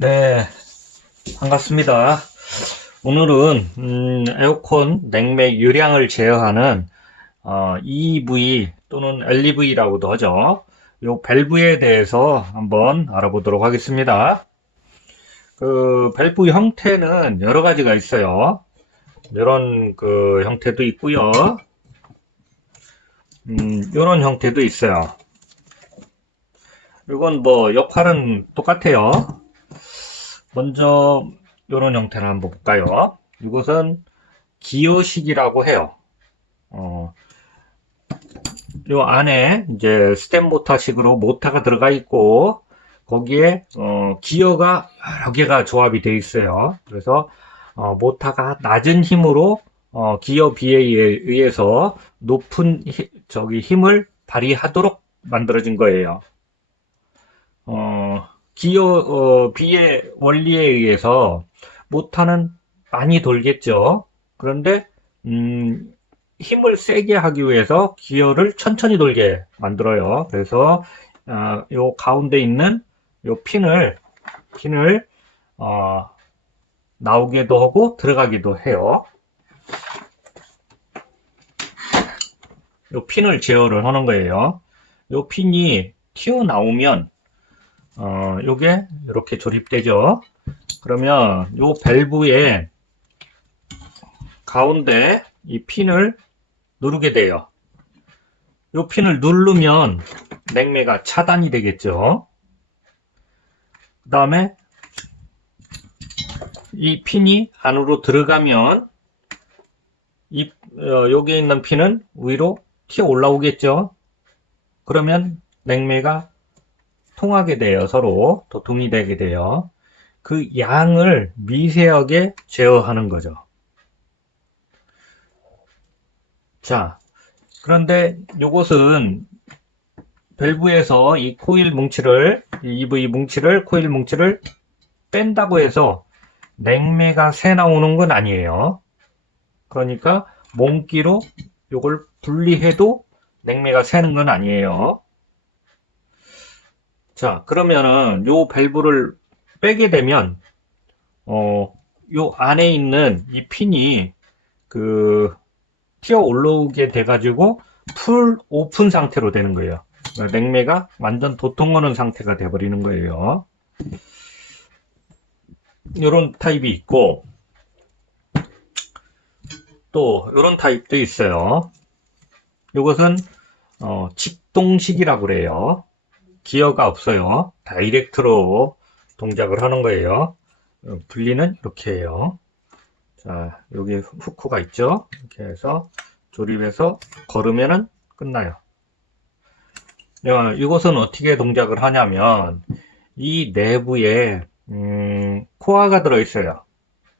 네, 반갑습니다. 오늘은 에어컨 냉매 유량을 제어하는 EV 또는 LEV라고도 하죠. 요 밸브에 대해서 한번 알아보도록 하겠습니다. 그 밸브 형태는 여러 가지가 있어요. 이런 그 형태도 있고요. 이런 형태도 있어요. 이건 뭐 역할은 똑같아요. 먼저 이런 형태를 한번 볼까요? 이것은 기어식이라고 해요. 요 안에 이제 스텝 모터식으로 모터가 들어가 있고 거기에 기어가 여러 개가 조합이 되어 있어요. 그래서 모터가 낮은 힘으로 기어 비에 의해서 높은 힘을 발휘하도록 만들어진 거예요. 기어 비의 원리에 의해서 모터는 많이 돌겠죠. 그런데 힘을 세게 하기 위해서 기어를 천천히 돌게 만들어요. 그래서 요 가운데 있는 요 핀을 나오기도 하고 들어가기도 해요. 요 핀을 제어를 하는 거예요. 요 핀이 튀어나오면 요게 이렇게 조립되죠. 그러면 요 밸브의 가운데 이 핀을 누르게 돼요. 이 핀을 누르면 냉매가 차단이 되겠죠. 그 다음에 이 핀이 안으로 들어가면 여기에 있는 핀은 위로 튀어 올라오겠죠. 그러면 냉매가 통하게 돼요. 서로 도통이 되게 돼요. 그 양을 미세하게 제어하는 거죠. 자, 그런데 요것은 밸브에서 이 코일 뭉치를, EV 뭉치를, 코일 뭉치를 뺀다고 해서 냉매가 새 나오는 건 아니에요. 그러니까 몽기로 요걸 분리해도 냉매가 새는 건 아니에요. 자, 그러면은 요 밸브를 빼게 되면 요 안에 있는 이 핀이 튀어 올라오게 돼가지고 풀 오픈 상태로 되는 거예요. 냉매가 완전 도통하는 상태가 돼버리는 거예요. 이런 타입이 있고 또 이런 타입도 있어요. 이것은 직동식이라고 그래요. 기어가 없어요. 다이렉트로 동작을 하는 거예요. 분리는 이렇게 해요. 자, 여기 후크가 있죠. 이렇게 해서 조립해서 걸으면은 끝나요. 이것은 어떻게 동작을 하냐면 이 내부에 코어가 들어있어요.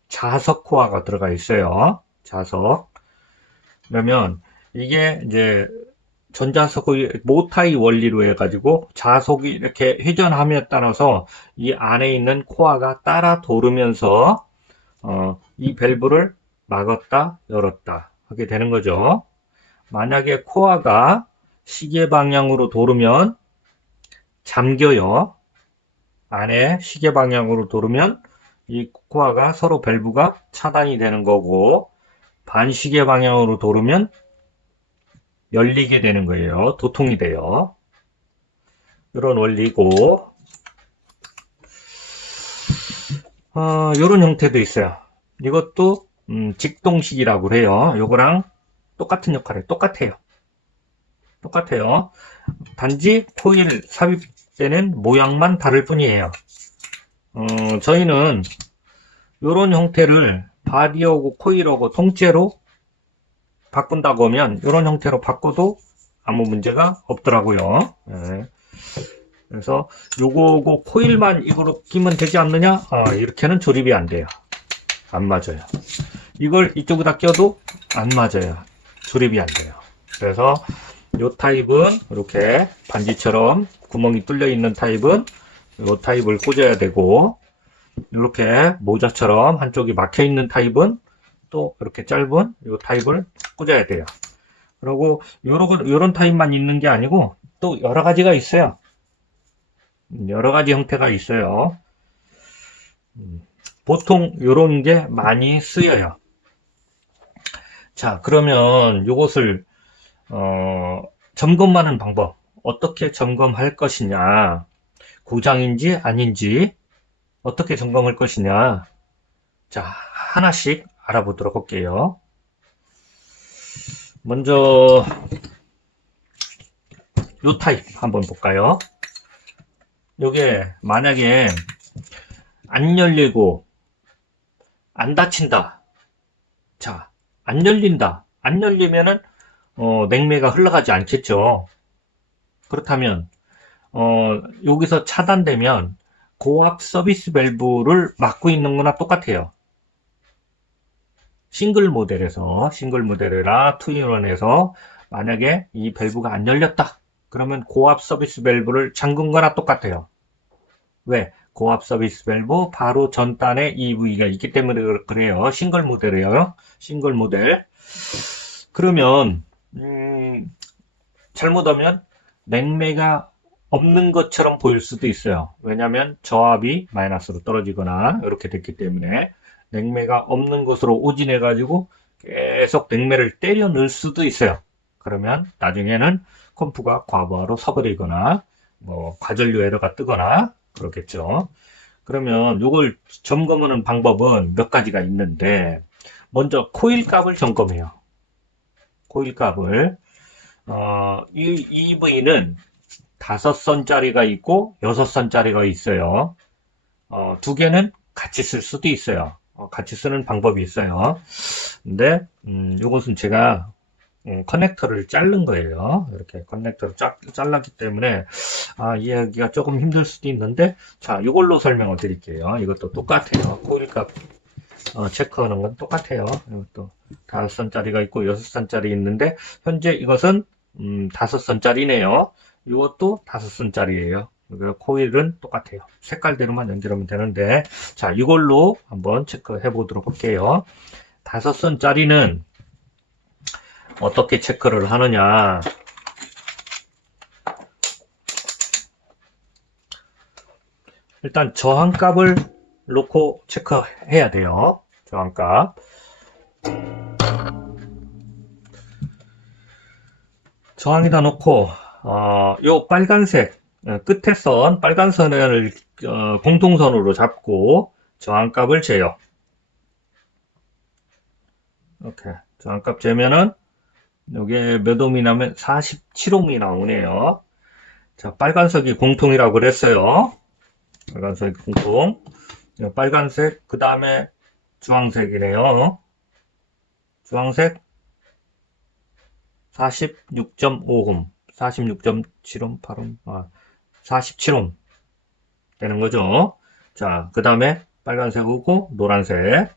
자석 코어가 들어가 있어요. 자석. 그러면 이게 이제 전자석의 모타의 원리로 해가지고 자석이 이렇게 회전함에 따라서 이 안에 있는 코어가 따라 도르면서 이 밸브를 막았다 열었다 하게 되는 거죠. 만약에 코어가 시계 방향으로 도르면 잠겨요. 안에 시계 방향으로 도르면 이 코어가 서로 밸브가 차단이 되는 거고 반시계 방향으로 도르면 열리게 되는 거예요. 도통이 돼요. 이런 원리고 이런 형태도 있어요. 이것도 직동식이라고 해요. 요거랑 똑같은 역할을 똑같아요. 단지 코일 삽입되는 모양만 다를 뿐이에요. 저희는 이런 형태를 바디하고 코일하고 통째로 바꾼다고 하면 이런 형태로 바꿔도 아무 문제가 없더라고요. 네. 그래서 요거 코일만 이거로 끼면 되지 않느냐? 이렇게는 조립이 안 돼요. 안 맞아요. 이걸 이쪽에다 껴도 안 맞아요. 조립이 안 돼요. 그래서 요 타입은 이렇게 반지처럼 구멍이 뚫려 있는 타입은 요 타입을 꽂아야 되고 이렇게 모자처럼 한쪽이 막혀 있는 타입은 또 이렇게 짧은 요 타입을 꽂아야 돼요. 그리고 요런 타입만 있는 게 아니고 또 여러 가지가 있어요. 여러 가지 형태가 있어요. 보통 요런 게 많이 쓰여요. 자, 그러면 요것을 점검하는 방법, 어떻게 점검할 것이냐, 고장인지 아닌지 어떻게 점검할 것이냐. 자, 하나씩 알아보도록 할게요. 먼저 요 타입 한번 볼까요? 요게 만약에 안 열리고 안 닫힌다. 자, 안 열린다. 안 열리면은 냉매가 흘러가지 않겠죠. 그렇다면 여기서 차단되면 고압 서비스 밸브를 막고 있는 거나 똑같아요. 싱글 모델이나 투인원에서 만약에 이 밸브가 안 열렸다. 그러면 고압 서비스 밸브를 잠근 거나 똑같아요. 왜? 고압 서비스 밸브 바로 전단에 EV가 있기 때문에 그래요. 싱글 모델이에요. 싱글 모델. 그러면 잘못하면 냉매가 없는 것처럼 보일 수도 있어요. 왜냐하면 저압이 마이너스로 떨어지거나 이렇게 됐기 때문에 냉매가 없는 것으로 오진해 가지고 계속 냉매를 때려 넣을 수도 있어요. 그러면 나중에는 컴프가 과부하로 서버리거나 뭐 과전류 에러가 뜨거나 그렇겠죠. 그러면 이걸 점검하는 방법은 몇 가지가 있는데, 먼저 코일 값을 점검해요. 코일 값을 이 EV는 5선짜리가 있고 6선짜리가 있어요. 두 개는 같이 쓸 수도 있어요. 같이 쓰는 방법이 있어요. 근데 이것은 제가 커넥터를 자른 거예요. 이렇게 커넥터를 잘랐기 때문에 이해하기가 조금 힘들 수도 있는데, 자, 이걸로 설명을 드릴게요. 이것도 똑같아요. 코일값 체크하는 건 똑같아요. 이것도 5선짜리가 있고 6선짜리 있는데, 현재 이것은 5선짜리네요. 이것도 5선짜리예요. 코일은 똑같아요. 색깔대로만 연결하면 되는데, 자, 이걸로 한번 체크해 보도록 할게요. 5선짜리는 어떻게 체크를 하느냐. 일단 저항값을 놓고 체크해야 돼요. 저항값. 저항에다 놓고 요 빨간색 끝에 선 빨간 선을 공통선으로 잡고 저항값을 재요. 이렇게 저항값 재면은 여기에 몇 옴이 나면 47옴이 나오네요. 자, 빨간색이 공통이라고 그랬어요. 빨간색이 공통. 빨간색, 그 다음에 주황색이네요. 주황색 46.5옴, 46.7옴, 8옴, 47옴 되는 거죠. 자, 그 다음에 빨간색이고 노란색.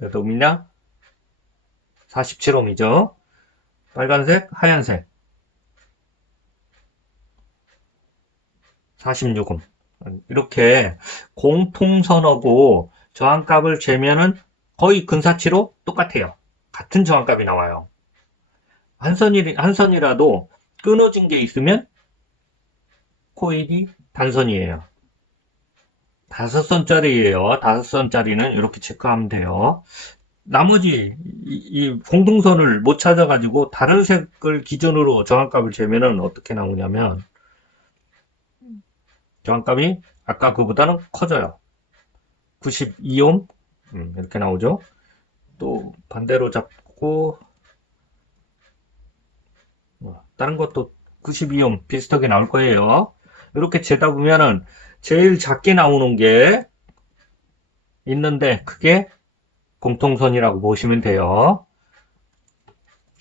몇 옴이냐? 47옴이죠. 빨간색, 하얀색 46옴. 이렇게 공통선하고 저항값을 재면은 거의 근사치로 똑같아요. 같은 저항값이 나와요. 한 선이라도 끊어진 게 있으면 코일이 단선이에요. 5선짜리예요. 5선짜리는 이렇게 체크하면 돼요. 나머지 이 공통선을 못 찾아가지고 다른 색을 기준으로 저항값을 재면은 어떻게 나오냐면 저항값이 아까 그보다는 커져요. 92옴 이렇게 나오죠. 또 반대로 잡고 다른 것도 92옴 비슷하게 나올 거예요. 이렇게 재다 보면은 제일 작게 나오는 게 있는데 그게 공통선이라고 보시면 돼요.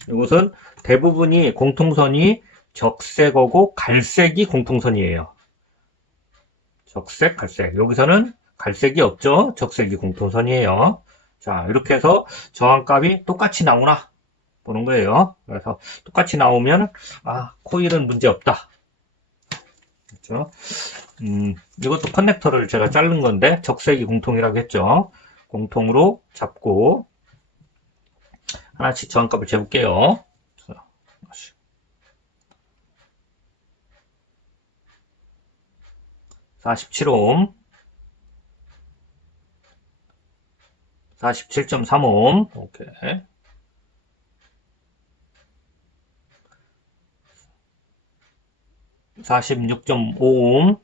이것은 대부분이 공통선이 적색하고 갈색이 공통선이에요. 적색, 갈색. 여기서는 갈색이 없죠. 적색이 공통선이에요. 자, 이렇게 해서 저항값이 똑같이 나오나 보는 거예요. 그래서 똑같이 나오면 코일은 문제 없다. 그렇죠? 이것도 커넥터를 제가 자른 건데 적색이 공통이라고 했죠. 공통으로 잡고 하나씩 저항값을 재볼게요. 47옴, 47.3옴, 오케이. 46.5옴,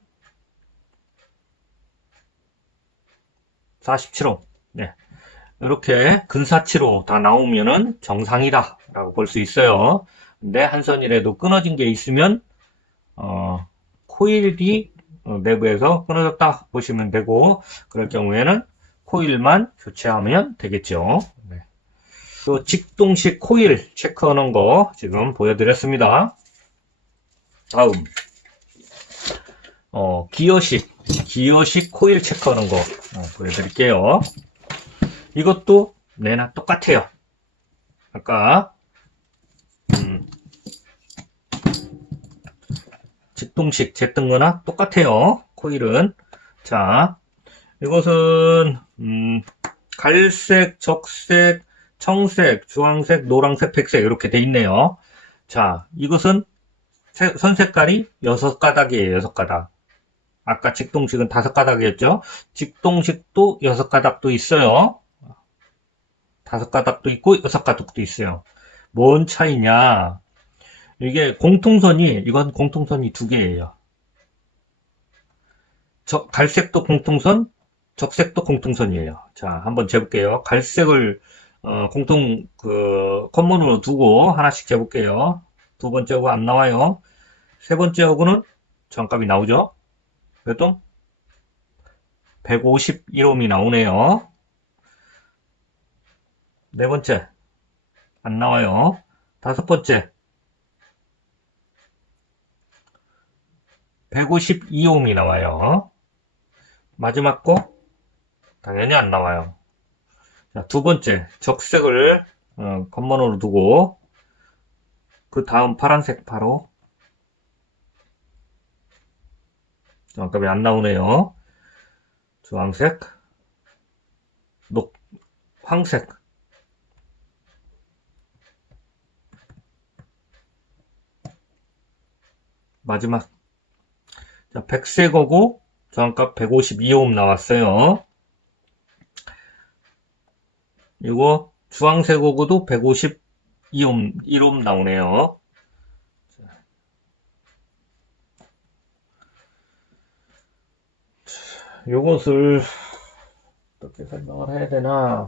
47옴. 네. 이렇게 근사치로 다 나오면은 정상이다 라고 볼 수 있어요. 근데 한 선이라도 끊어진 게 있으면 코일이 내부에서 끊어졌다 보시면 되고, 그럴 경우에는 코일만 교체하면 되겠죠. 네. 또 직동식 코일 체크하는 거 지금 보여드렸습니다. 다음 기어식 코일 체크하는 거 보여드릴게요. 이것도 내나 똑같아요. 아까 직동식 쟀던 거나 똑같아요. 코일은. 자, 이것은 갈색, 적색, 청색, 주황색, 노란색, 백색 이렇게 돼 있네요. 자, 이것은 선 색깔이 6가닥이에요. 6가닥. 아까 직동식은 5가닥이었죠. 직동식도 6가닥도 있어요. 5가닥도 있고 6가닥도 있어요. 뭔 차이냐? 이게 이건 공통선이 2개예요. 갈색도 공통선, 적색도 공통선이에요. 자, 한번 재볼게요. 갈색을 컴먼으로 두고 하나씩 재볼게요. 두 번째 하고 안 나와요. 세 번째 하고는 정값이 나오죠. 몇 옴? 151옴이 나오네요. 네 번째 안 나와요. 다섯 번째 152옴이 나와요. 마지막 거 당연히 안 나와요. 자, 두 번째 적색을 컴먼으로 두고 그 다음 파란색 바로 정답이 안 나오네요. 주황색, 황색, 마지막. 자, 백색하고 저항값 152옴 나왔어요. 이거 주황색하고도 152옴, 1옴 나오네요. 요것을 어떻게 설명을 해야 되나?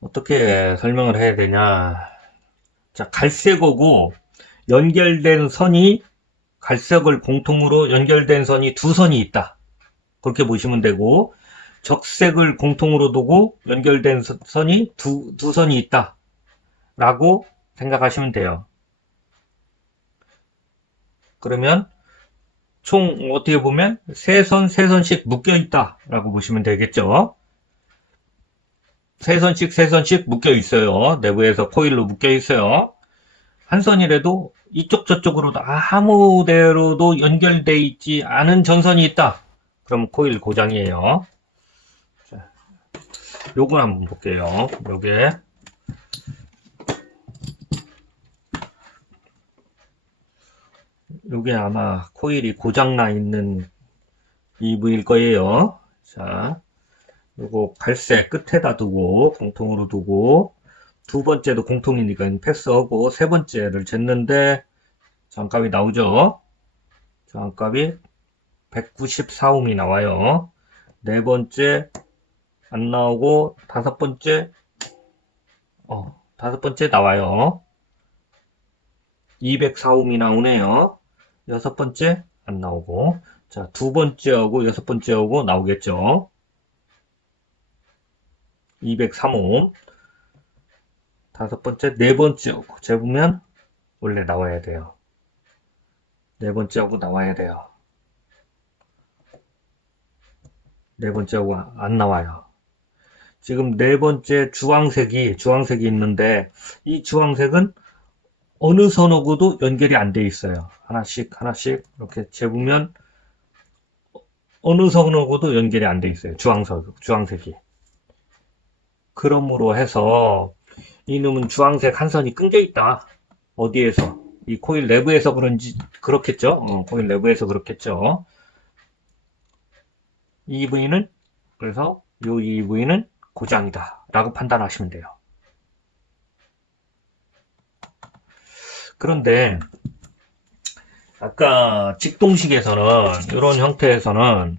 어떻게 설명을 해야 되냐? 자, 갈색하고 연결된 선이, 갈색을 공통으로 연결된 선이 2선이 있다. 그렇게 보시면 되고, 적색을 공통으로 두고 연결된 선이 두 선이 있다. 라고 생각하시면 돼요. 그러면 총 어떻게 보면 3선씩 묶여 있다. 라고 보시면 되겠죠. 3선씩 묶여 있어요. 내부에서 코일로 묶여 있어요. 한 선이라도 이쪽 저쪽으로도 아무데로도 연결되어 있지 않은 전선이 있다. 그럼 코일 고장이에요. 자, 요걸 한번 볼게요. 요게 아마 코일이 고장나 있는 EV일 거예요. 자, 요거 갈색 끝에다 두고 공통으로 두고 두 번째도 공통이니까 패스하고 세 번째를 쟀는데 저항값이 나오죠. 저항값이 194옴이 나와요. 네 번째 안 나오고 다섯 번째 나와요. 204옴이 나오네요. 여섯 번째 안 나오고, 자, 두 번째하고 여섯 번째하고 나오겠죠. 203옴. 다섯 번째, 네 번째하고 재보면 원래 나와야 돼요. 네 번째하고 나와야 돼요. 네 번째하고 안 나와요. 지금 네 번째 주황색이 있는데 이 주황색은 어느 선하고도 연결이 안 돼 있어요. 하나씩 이렇게 재보면 어느 선하고도 연결이 안 돼 있어요. 주황색이. 그러므로 해서 이놈은 주황색 한 선이 끊겨 있다. 어디에서? 이 코일 내부에서 그런지 그렇겠죠. 코일 내부에서 그렇겠죠. 이 부위는 그래서 이 부위는 고장이다 라고 판단하시면 돼요. 그런데 아까 직동식에서는 이런 형태에서는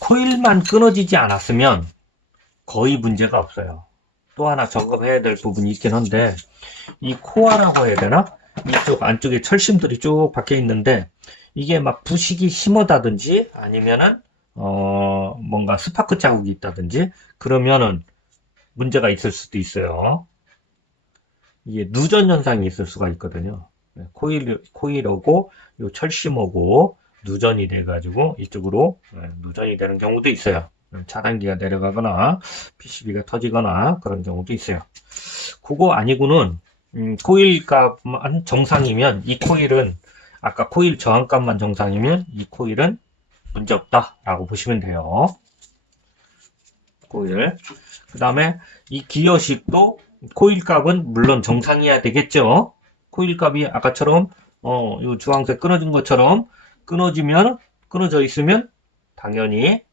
코일만 끊어지지 않았으면 거의 문제가 없어요. 또 하나 점검해야 될 부분이 있긴 한데 이 코어라고 해야 되나? 이쪽 안쪽에 철심들이 쭉 박혀 있는데 이게 막 부식이 심하다든지 아니면은 뭔가 스파크 자국이 있다든지 그러면은 문제가 있을 수도 있어요. 이게 누전 현상이 있을 수가 있거든요. 코일하고 요 철심하고 누전이 돼가지고 이쪽으로 누전이 되는 경우도 있어요. 차단기가 내려가거나 PCB가 터지거나 그런 경우도 있어요. 그거 아니고는 코일 값만 정상이면 이 코일은 아까 코일 저항값만 정상이면 이 코일은 문제없다 라고 보시면 돼요. 코일. 그 다음에 이 기어식도 코일 값은 물론 정상이어야 되겠죠. 코일 값이 아까처럼 이 주황색 끊어진 것처럼 끊어져 있으면 당연히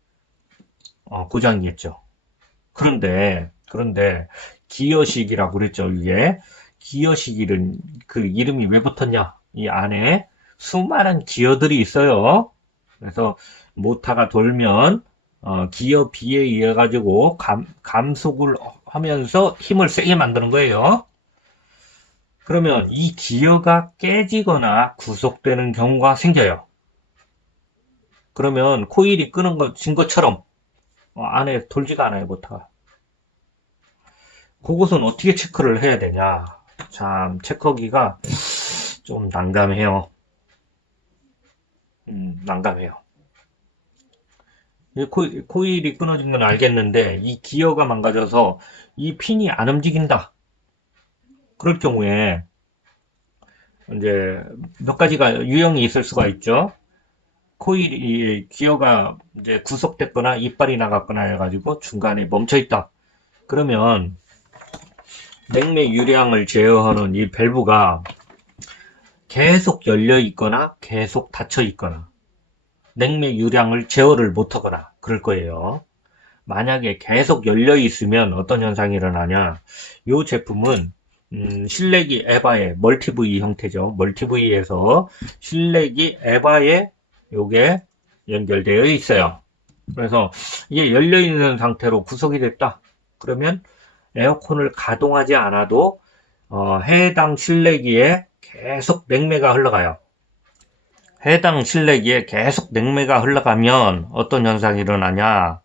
고장이겠죠. 그런데 기어식이라고 그랬죠. 이게 기어식이는 그 이름이 왜 붙었냐? 이 안에 수많은 기어들이 있어요. 그래서 모터가 돌면 기어 비에 의해 가지고 감속을 하면서 힘을 세게 만드는 거예요. 그러면 이 기어가 깨지거나 구속되는 경우가 생겨요. 그러면 코일이 끊어진 것처럼 안에 돌지가 않아요, 모터가. 그것은 어떻게 체크를 해야 되냐? 참 체크하기가 좀 난감해요. 난감해요. 코일이 끊어진 건 알겠는데 이 기어가 망가져서 이 핀이 안 움직인다. 그럴 경우에 이제 몇 가지가 유형이 있을 수가 있죠. 기어가 이제 구속됐거나 이빨이 나갔거나 해가지고 중간에 멈춰 있다. 그러면 냉매 유량을 제어하는 이 밸브가 계속 열려 있거나 계속 닫혀 있거나 냉매 유량을 제어를 못하거나 그럴 거예요. 만약에 계속 열려 있으면 어떤 현상이 일어나냐? 이 제품은 실내기 에바의 멀티V 형태죠. 멀티V에서 실내기 에바에 요게 연결되어 있어요. 그래서 이게 열려 있는 상태로 구속이 됐다. 그러면 에어컨을 가동하지 않아도 해당 실내기에 계속 냉매가 흘러가요. 해당 실내기에 계속 냉매가 흘러가면 어떤 현상이 일어나냐?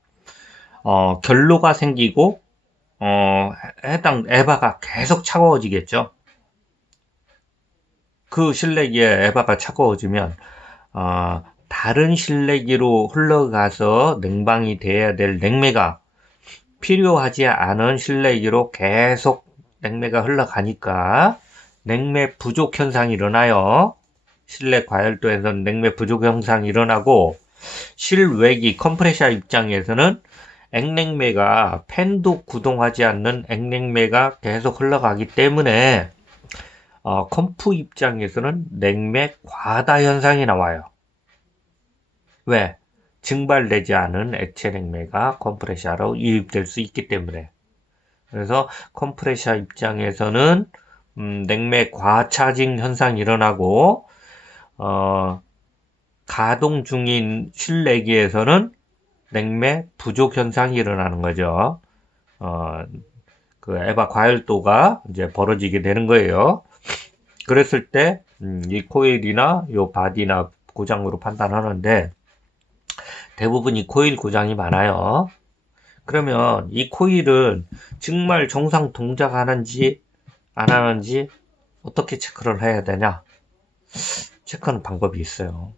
결로가 생기고 해당 에바가 계속 차가워지겠죠. 그 실내기에 에바가 차가워지면 다른 실내기로 흘러가서 냉방이 돼야 될 냉매가 필요하지 않은 실내기로 계속 냉매가 흘러가니까 냉매 부족 현상이 일어나요. 실내 과열도에서는 냉매 부족 현상이 일어나고 실외기 컴프레셔 입장에서는 액냉매가 팬도 구동하지 않는 액냉매가 계속 흘러가기 때문에 컴프 입장에서는 냉매 과다 현상이 나와요. 왜? 증발되지 않은 액체 냉매가 컴프레셔로 유입될 수 있기 때문에. 그래서 컴프레셔 입장에서는 냉매 과차징 현상이 일어나고 가동 중인 실내기에서는 냉매 부족 현상이 일어나는 거죠. 그 에바 과열도가 이제 벌어지게 되는 거예요. 그랬을 때 이 코일이나 요 바디나 고장으로 판단하는데 대부분 이 코일 고장이 많아요. 그러면 이 코일은 정말 정상 동작하는지 안 하는지 어떻게 체크를 해야 되냐? 체크하는 방법이 있어요.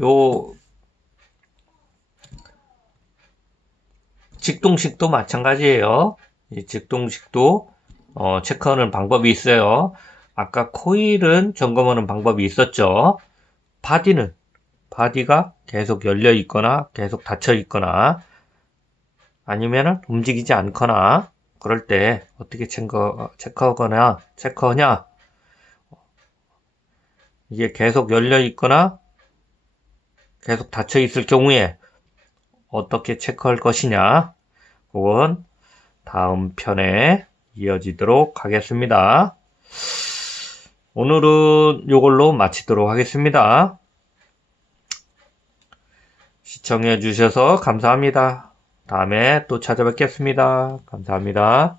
요 직동식도 마찬가지예요. 이 직동식도 체크하는 방법이 있어요. 아까 코일은 점검하는 방법이 있었죠. 바디가 계속 열려 있거나 계속 닫혀 있거나 아니면은 움직이지 않거나 그럴 때 어떻게 체크하냐? 이게 계속 열려 있거나 계속 닫혀 있을 경우에 어떻게 체크할 것이냐? 그건 다음 편에 이어지도록 하겠습니다. 오늘은 이걸로 마치도록 하겠습니다. 시청해 주셔서 감사합니다. 다음에 또 찾아뵙겠습니다. 감사합니다.